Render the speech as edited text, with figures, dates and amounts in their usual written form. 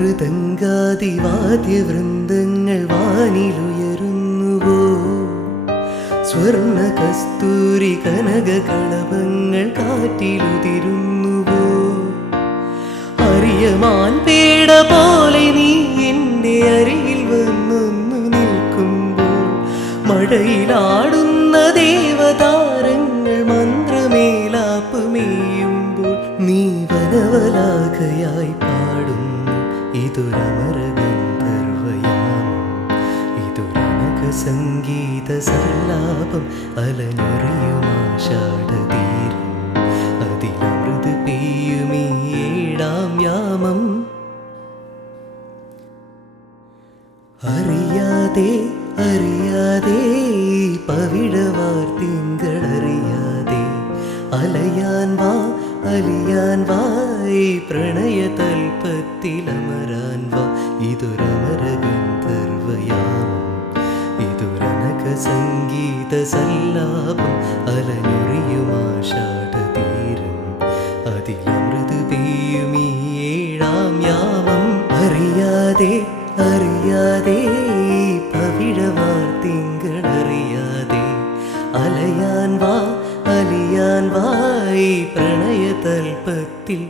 മൃദംഗാതിവാദ്യവൃന്ദങ്ങൾ വാനിലുയരുന്നുവോ? സ്വർണ്ണ കസ്തൂരി കനകകളഭങ്ങൾ കാറ്റിലുതിരുന്നുവോ? അറിയമാൻ പേട പോലെ നീ എൻ്റെ അരികിൽ വന്നൊന്നു നിൽക്കുമ്പോൾ, മഴയിലാടുന്ന ദേവതാരങ്ങൾ മന്ത്രമേലാപ്പ് മേയുമ്പോൾ, നീ വനവലാകയായി പാടുന്നു ഇതൊരമരഗന്ധർവയാമം, ഇതൊരനഘ സംഗീത സല്ലാപം, അലഞ്ഞൊറിയുമാഷാഢതീരം, അതിലമൃത് പെയ്യുമീ ഏഴാം യാമം. അറിയാതെ അറിയാതെ പവിഴവാർത്തിങ്കളറിയാതെ അലയാൻ വാ അലിയാൻ വാ, പ്രണയതൽപ്പത്തിലമരാൻ വാ, ഇതൊരമരഗന്ധർവയാമം, ഇതൊരനഘ സംഗീത സല്ലാപം, അലഞ്ഞൊറിയുമാഷാഢതീരം, അതിലമൃത് പെയ്യുമീ ഏഴാം യാമം. അറിയാതെ അറിയാതെ പവിഴവാർത്തിങ്കളറിയാതെ അലയാൻ വാ അലിയാൻ വാ, പ്രണയതൽപ്പത്തിൽ